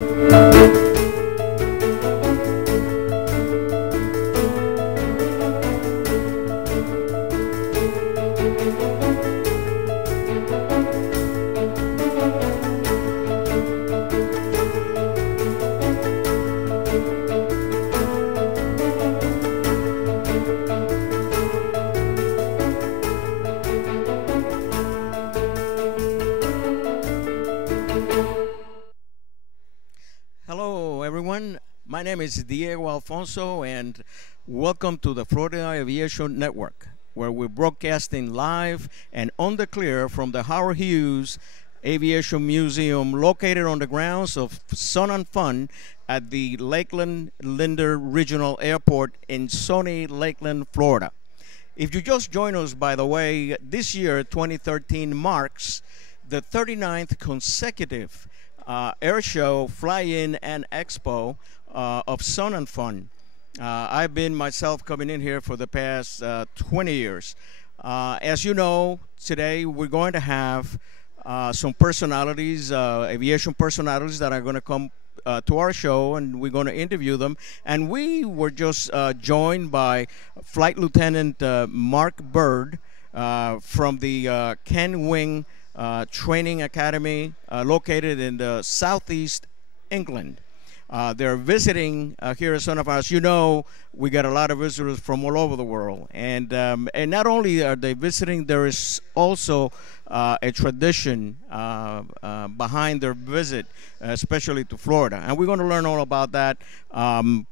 Hello, everyone. My name is Diego Alfonso, and welcome to the Florida Aviation Network, where we're broadcasting live and on the clear from the Howard Hughes Aviation Museum, located on the grounds of Sun and Fun at the Lakeland Linder Regional Airport in sunny Lakeland, Florida. If you just joined us, by the way, this year, 2013, marks the 39th consecutive air show, fly-in, and expo of Sun and Fun. I've been myself coming in here for the past 20 years. As you know, today we're going to have some personalities, aviation personalities that are going to come to our show, and we're going to interview them. And we were just joined by Flight Lieutenant Mark Bird from the Ken Wing Training Academy located in the southeast England. They're visiting here at Sun and Fun. As you know, we got a lot of visitors from all over the world, and not only are they visiting, there is also a tradition behind their visit, especially to Florida, and we're going to learn all about that.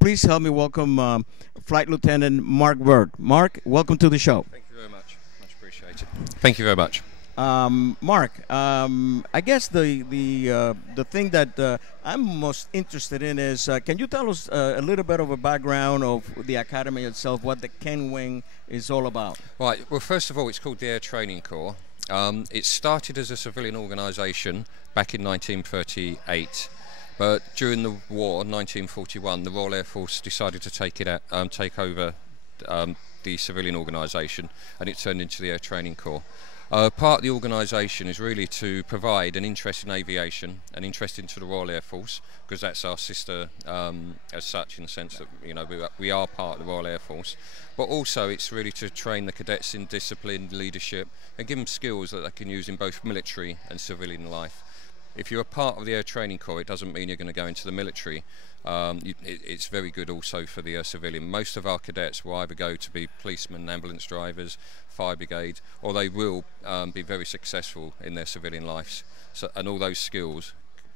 Please help me welcome Flight Lieutenant Mark Bird. Mark, welcome to the show. Thank you very much. Much appreciated. Thank you very much. Mark, I guess the thing that I'm most interested in is, can you tell us a little bit of a background of the academy itself, what the Ken Wing is all about? Right. Well, first of all, it's called the Air Training Corps. It started as a civilian organisation back in 1938, but during the war, 1941, the Royal Air Force decided to take over the civilian organisation, and it turned into the Air Training Corps. Part of the organisation is really to provide an interest in aviation, an interest into the Royal Air Force, because that's our sister as such, in the sense that, you know, we are part of the Royal Air Force. But also it's really to train the cadets in discipline, leadership, and give them skills that they can use in both military and civilian life. If you're a part of the Air Training Corps, it doesn't mean you're going to go into the military. It's very good also for the civilian. Most of our cadets will either go to be policemen, ambulance drivers, fire brigade, or they will be very successful in their civilian lives. So, and all those skills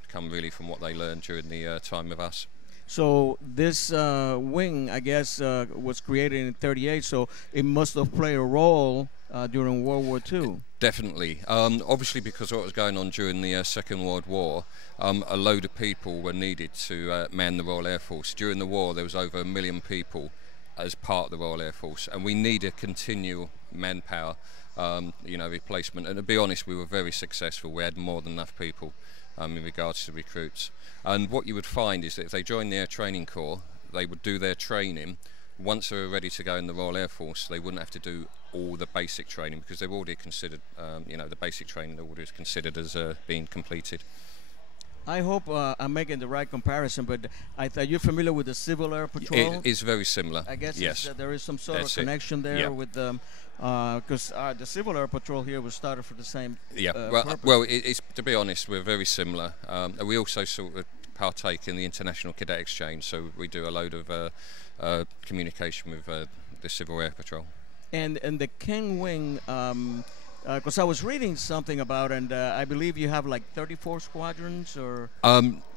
come really from what they learned during the time with us. So this wing, I guess, was created in '38, so it must have played a role during World War II. Definitely. Obviously, because of what was going on during the Second World War, a load of people were needed to man the Royal Air Force. During the war, there was over 1 million people as part of the Royal Air Force, and we need a continual manpower, replacement. And to be honest, we were very successful. We had more than enough people in regards to recruits. And what you would find is that if they joined the Air Training Corps, they would do their training. Once they were ready to go in the Royal Air Force, they wouldn't have to do all the basic training, because they've already considered, the basic training already is considered as being completed. I hope I'm making the right comparison, but are you familiar with the Civil Air Patrol? It is very similar. I guess yes. There is some sort of connection there with because the Civil Air Patrol here was started for the same purpose. Well, it's, to be honest, we're very similar. We also sort of partake in the International Cadet Exchange, so we do a load of communication with the Civil Air Patrol. And the Ken Wing, because I was reading something about, and I believe you have like 34 squadrons, or?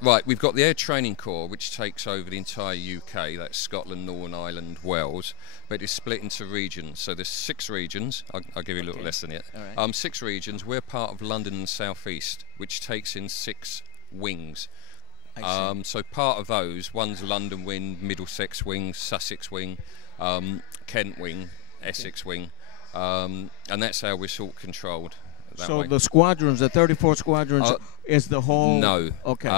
Right, we've got the Air Training Corps, which takes over the entire UK. That's Scotland, Northern Ireland, Wales, but it's split into regions. So there's 6 regions. I'll give you a little less than it. Right. 6 regions. We're part of London and South East, which takes in 6 wings. So part of those, one's London Wing, Middlesex Wing, Sussex Wing, Kent Wing, Essex Wing, and that's how we're sort of controlled. So the squadrons, the 34 squadrons, is the whole? No. Okay.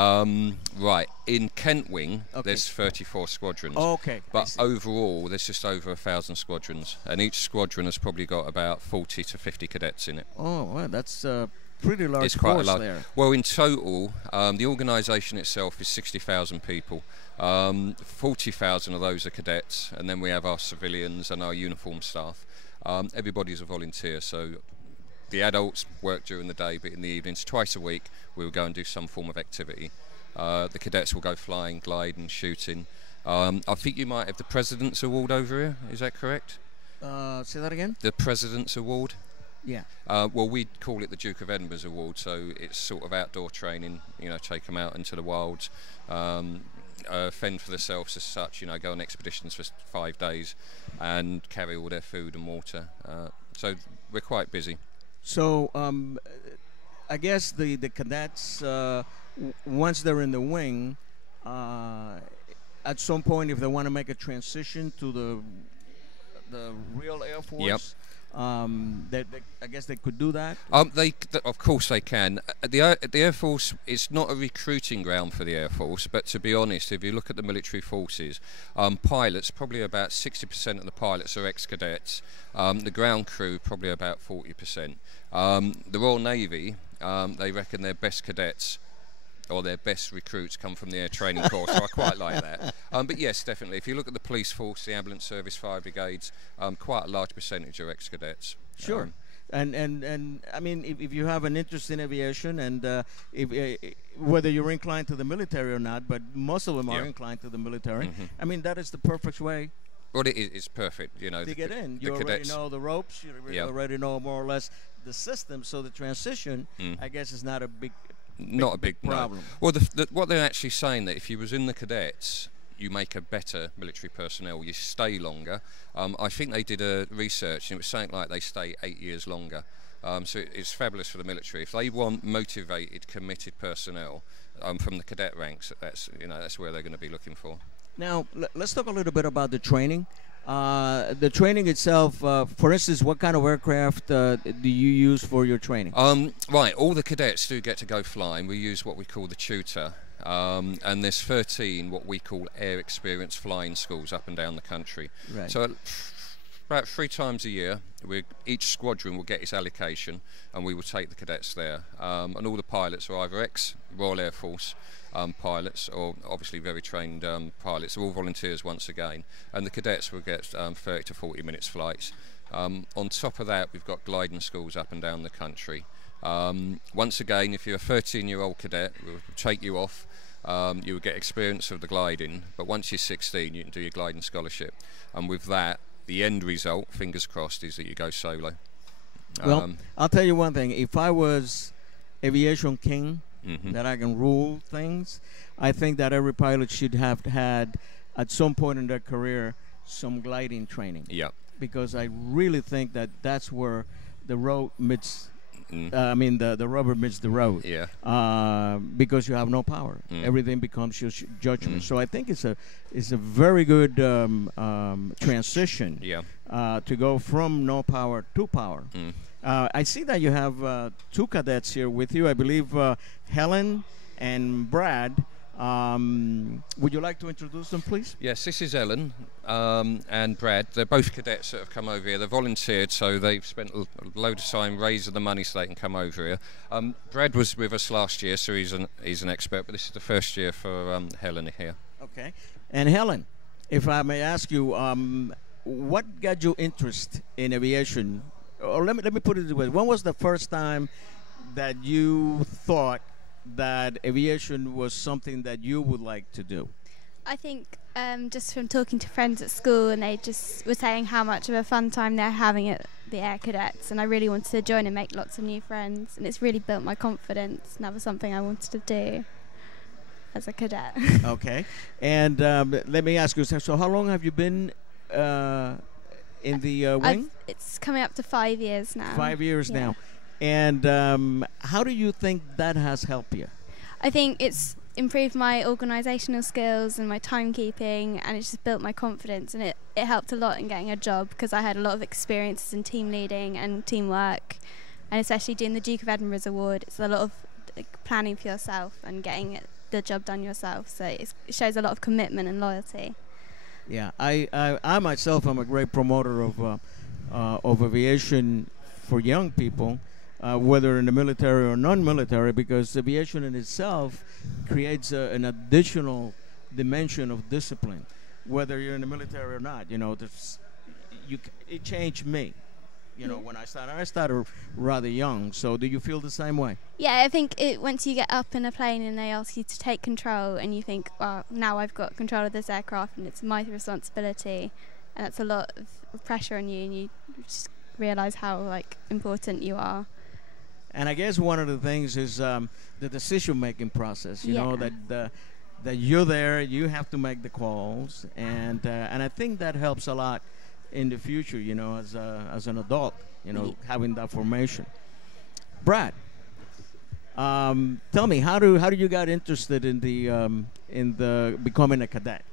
Right. In Kent Wing, there's 34 squadrons. Okay. But overall, there's just over 1,000 squadrons, and each squadron has probably got about 40 to 50 cadets in it. Oh, well, that's pretty large It's quite force a lot. there. Well, in total, the organisation itself is 60,000 people. 40,000 of those are cadets, and then we have our civilians and our uniform staff. Everybody's a volunteer, so the adults work during the day, but in the evenings, twice a week, we will go and do some form of activity. The cadets will go flying, gliding, shooting. I think you might have the President's Award over here, is that correct? Say that again? The President's Award? Yeah. Well, we call it the Duke of Edinburgh's Award, so it's sort of outdoor training, you know, take them out into the wilds, fend for themselves as such, you know, go on expeditions for 5 days and carry all their food and water. So we're quite busy. So I guess the cadets, once they're in the wing, at some point, if they want to make a transition to the real Air Force, Yep. I guess they could do that. Of course they can. The Air Force is not a recruiting ground for the Air Force, but to be honest, if you look at the military forces, pilots, probably about 60% of the pilots are ex-cadets. The ground crew, probably about 40%. The Royal Navy, they reckon their best cadets or their best recruits come from the Air Training Corps, so I quite like that. But yes, definitely. If you look at the police force, the ambulance service, fire brigades, quite a large percentage are ex-cadets. Sure. And I mean, if you have an interest in aviation, and whether you're inclined to the military or not, but most of them are inclined to the military. Mm-hmm. I mean, that is the perfect way Well, it's perfect, you know. to get in. You already know the ropes. You already know more or less the system. So the transition, I guess, is not a big problem. No. Well, what they're actually saying, that if you was in the cadets, you make a better military personnel, you stay longer. I think they did a research and it was saying like they stay 8 years longer. So it's fabulous for the military. If they want motivated, committed personnel from the cadet ranks, that's where they're going to be looking for. Now, let's talk a little bit about the training. The training itself, for instance, what kind of aircraft do you use for your training? Right, all the cadets do get to go flying. We use what we call the tutor, and there's 13 what we call air experience flying schools up and down the country. Right. So about 3 times a year, each squadron will get its allocation, and we will take the cadets there. And all the pilots are either ex-Royal Air Force pilots, or obviously very trained pilots. They're all volunteers once again, and the cadets will get 30 to 40 minutes flights. On top of that, we've got gliding schools up and down the country. Once again, if you're a 13-year-old cadet, we'll take you off. You will get experience of the gliding, but once you're 16, you can do your gliding scholarship, and with that, the end result, fingers crossed, is that you go solo. Well, I'll tell you one thing. If I was aviation king, that I can rule things, I think that every pilot should have had, at some point in their career, some gliding training. Yeah. Because I really think that that's where the road meets. The rubber meets the road. Yeah. Because you have no power, everything becomes your judgment. So I think it's a very good transition. Yeah. To go from no power to power. I see that you have 2 cadets here with you. I believe Helen and Brad. Would you like to introduce them, please? Yes, this is Ellen and Brad. They're both cadets that have come over here. They're volunteered, so they've spent a load of time raising the money so they can come over here. Brad was with us last year, so he's an expert, but this is the first year for Helen here. Okay. And Helen, if I may ask you, what got you interest in aviation? Or let me put it this way. When was the first time that you thought that aviation was something that you would like to do? I think just from talking to friends at school, and they just were saying how much of a fun time they're having at the Air Cadets, and I really wanted to join and make lots of new friends, and it's really built my confidence, and that was something I wanted to do as a cadet. Okay. And let me ask you, so how long have you been in the wing? It's coming up to 5 years now. 5 years now. And how do you think that has helped you? I think it's improved my organisational skills and my timekeeping, and it's just built my confidence, and it helped a lot in getting a job, because I had a lot of experiences in team leading and teamwork, and especially doing the Duke of Edinburgh's Award. It's a lot of planning for yourself and getting the job done yourself, so it shows a lot of commitment and loyalty. Yeah, I myself am a great promoter of aviation for young people. whether in the military or non-military, because aviation in itself creates an additional dimension of discipline, whether you're in the military or not. You know, it changed me. You know, when I started rather young. So do you feel the same way? Yeah, I think once you get up in a plane and they ask you to take control, and you think, well, now I've got control of this aircraft and it's my responsibility, and that's a lot of pressure on you, and you just realise how important you are. And I guess one of the things is the decision-making process. You know, that you're there, you have to make the calls, and I think that helps a lot in the future, you know, as an adult, you know, having that formation. Brad, tell me, how do you got interested in the becoming a cadet?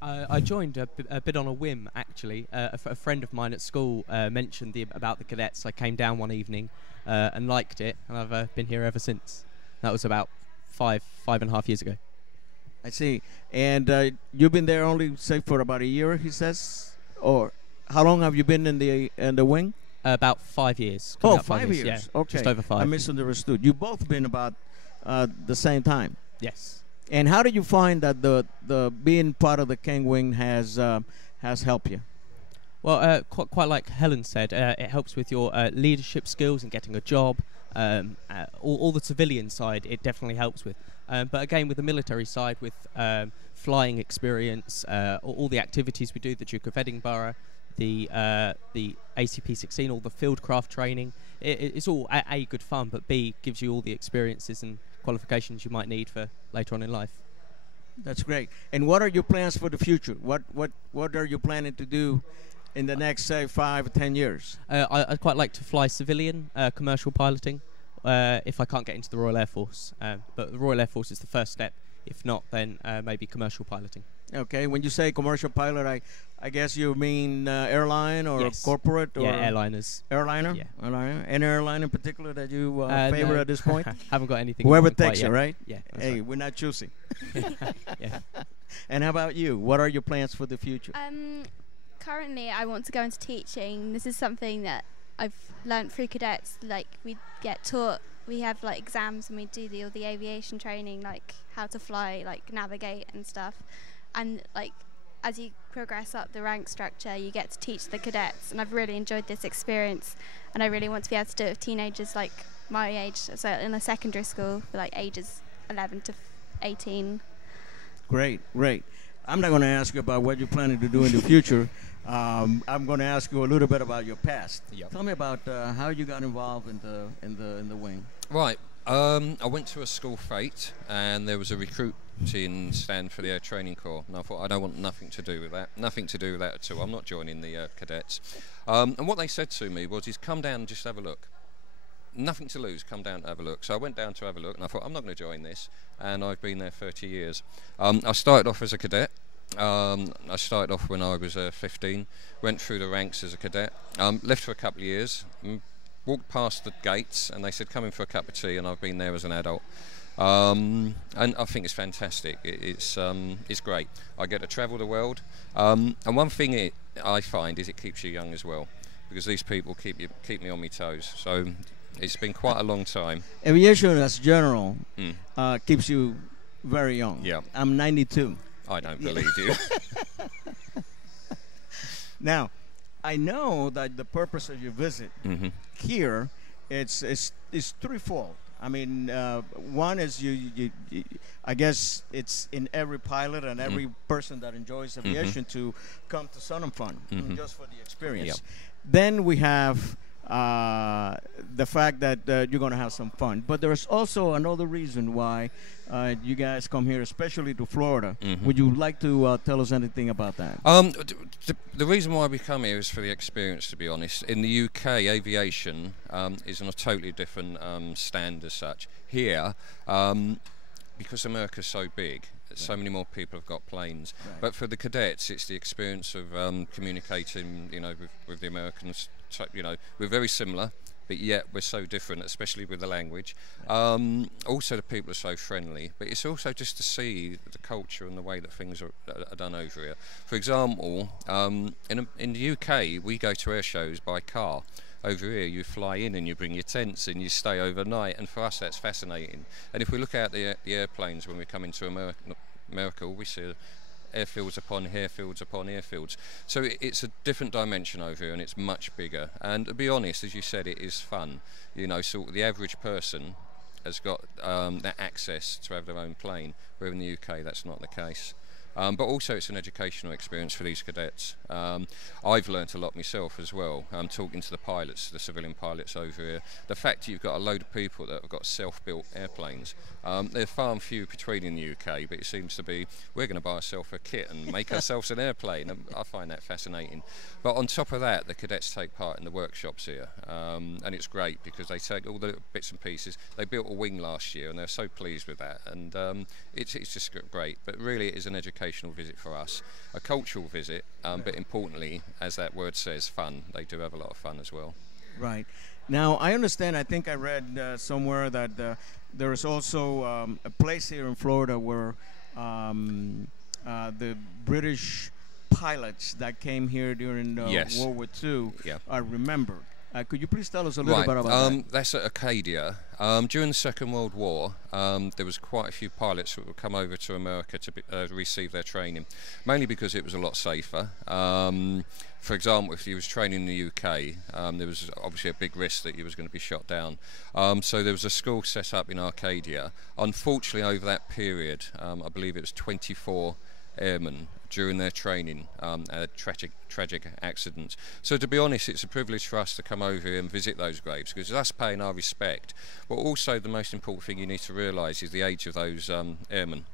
I joined a bit on a whim, actually. A friend of mine at school mentioned about the cadets. I came down one evening and liked it, and I've been here ever since. That was about five and a half years ago. I see. And you've been there only, say, for about a year, he says, or how long have you been in the wing? About 5 years. Oh, 5 years. Yeah, Okay. Just over 5. I misunderstood. You've both been about the same time. Yes. And how did you find that the being part of the King Wing has helped you? Well, quite like Helen said, it helps with your leadership skills and getting a job. All the civilian side, it definitely helps with. But again, with the military side, with flying experience, all the activities we do, the Duke of Edinburgh, the ACP-16, all the fieldcraft training, it's all A, good fun, but B, gives you all the experiences and qualifications you might need for later on in life. That's great. And what are your plans for the future? What are you planning to do in the next, say, 5 or 10 years? I'd quite like to fly civilian, commercial piloting, if I can't get into the Royal Air Force. But the Royal Air Force is the first step. If not, then maybe commercial piloting. Okay. When you say commercial pilot, I guess you mean airline or yes. Corporate? Or yeah, airliners. Airliner? Yeah. Airliner. Any airline in particular that you favor no. at this point? Haven't got anything. Whoever takes you, right? Yeah. Hey, right. we're not choosing. Yeah. And how about you? What are your plans for the future? Currently, I want to go into teaching. This is something that I've learnt through cadets. Like, we get taught, we have exams, and we do all the aviation training, like how to fly, navigate and stuff. And as you progress up the rank structure, you get to teach the cadets, and I've really enjoyed this experience, and I really want to be able to do it with teenagers like my age, so in a secondary school for ages 11 to 18. Great. I'm not going to ask you about what you're planning to do in the future. I'm going to ask you a little bit about your past. Yep. Tell me about how you got involved in the wing. Right. I went to a school fete, and there was a recruiting stand for the Air Training Corps, and I thought, I don't want nothing to do with that. Nothing to do with that at all. I'm not joining the cadets. And what they said to me was, come down and just have a look. Nothing to lose, come down and have a look. So I went down to have a look, and I thought, I'm not going to join this, and I've been there 30 years. I started off as a cadet. I started off when I was 15, went through the ranks as a cadet, left for a couple of years, walked past the gates, and they said, come in for a cup of tea, and I've been there as an adult. And I think it's fantastic. It's great. I get to travel the world, and one thing I find is it keeps you young as well, because these people keep me on my toes. So it's been quite a long time. Aviation as general keeps you very young. Yeah. I'm 92. I don't believe you. Now, I know that the purpose of your visit here, it's threefold. I mean, one is you I guess it's in every pilot and every person that enjoys aviation to come to Sun and Fun just for the experience. Yep. Then we have the fact that you're going to have some fun. But there's also another reason why you guys come here, especially to Florida. Would you like to tell us anything about that? The reason why we come here is for the experience, to be honest. In the UK, aviation is on a totally different stand as such. Here, because America's so big, so many more people have got planes. Right. But for the cadets, it's the experience of communicating, with the Americans. We're very similar, but yet we're so different, especially with the language. Also, the people are so friendly, but it's also just to see the culture and the way that things are done over here. For example, in the UK, we go to air shows by car. Over here, you fly in and you bring your tents and you stay overnight, and for us that's fascinating. And if we look out the airplanes when we come into America, we see airfields upon airfields upon airfields. So it's a different dimension over here, and it's much bigger. And to be honest, as you said, it is fun. You know, so the average person has got that access to have their own plane, where in the UK that's not the case. But also it's an educational experience for these cadets. I've learnt a lot myself as well, talking to the pilots, the civilian pilots over here. The fact you've got a load of people that have got self-built airplanes, they're far and few between in the UK, but it seems to be, we're going to buy ourselves a kit and make ourselves an airplane, and I find that fascinating. But on top of that, the cadets take part in the workshops here, and it's great because they take all the bits and pieces. They built a wing last year and they're so pleased with that, and it's just great. But really it is an educational visit for us, a cultural visit, but importantly, as that word says, fun. They do have a lot of fun as well. Right. Now, I understand, I think I read somewhere that there is also a place here in Florida where the British pilots that came here during Yes. World War II Yeah. are remembered. Could you please tell us a little bit about that? That's at Acadia. During the Second World War, there was quite a few pilots that would come over to America to receive their training, mainly because it was a lot safer. For example, if you was training in the UK, there was obviously a big risk that you was going to be shot down. So there was a school set up in Arcadia. Unfortunately, over that period, I believe it was 24 airmen during their training had a tragic accident. So to be honest, it's a privilege for us to come over here and visit those graves, because it's us paying our respect. But also the most important thing you need to realise is the age of those airmen.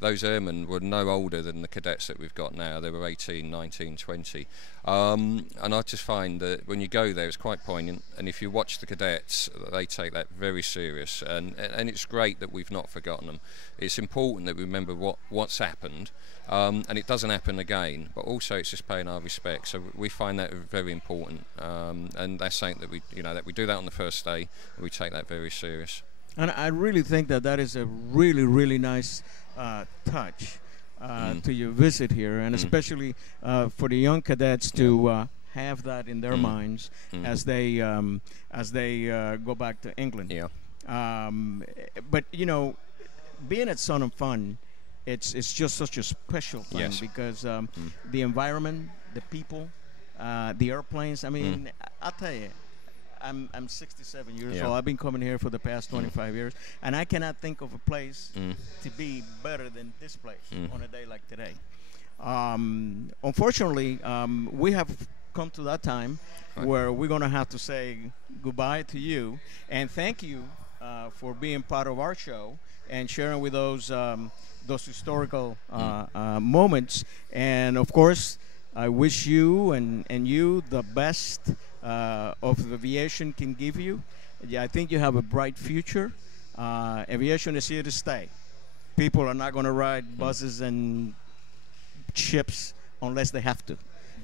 Those airmen were no older than the cadets that we've got now. They were 18, 19, 20. And I just find that when you go there, it's quite poignant. And if you watch the cadets, they take that very serious. And it's great that we've not forgotten them. It's important that we remember what's happened, and it doesn't happen again. But also, it's just paying our respect. So we find that very important. And that's something that we do that on the first day. And we take that very serious. And I really think that is a really, really nice touch to your visit here, and especially for the young cadets to have that in their minds as they go back to England. Yeah. But you know, being at Sun and Fun, it's just such a special thing. Yes. Because the environment, the people, the airplanes. I mean, I'll tell you. I'm 67 years old. I've been coming here for the past 25 years, and I cannot think of a place to be better than this place on a day like today. Unfortunately, we have come to that time where we're going to have to say goodbye to you, and thank you for being part of our show and sharing with those historical moments. And of course, I wish you and you the best of aviation can give you. Yeah, I think you have a bright future. Aviation is here to stay. People are not going to ride buses and ships unless they have to.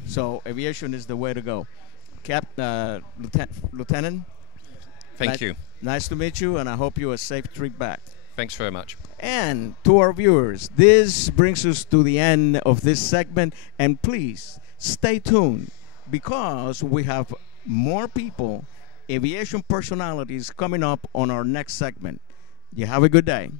So aviation is the way to go. Lieutenant, Thank you. Nice to meet you, and I hope you a safe trip back. Thanks very much. And to our viewers, this brings us to the end of this segment, and please stay tuned because we have more people, aviation personalities, coming up on our next segment. You have a good day.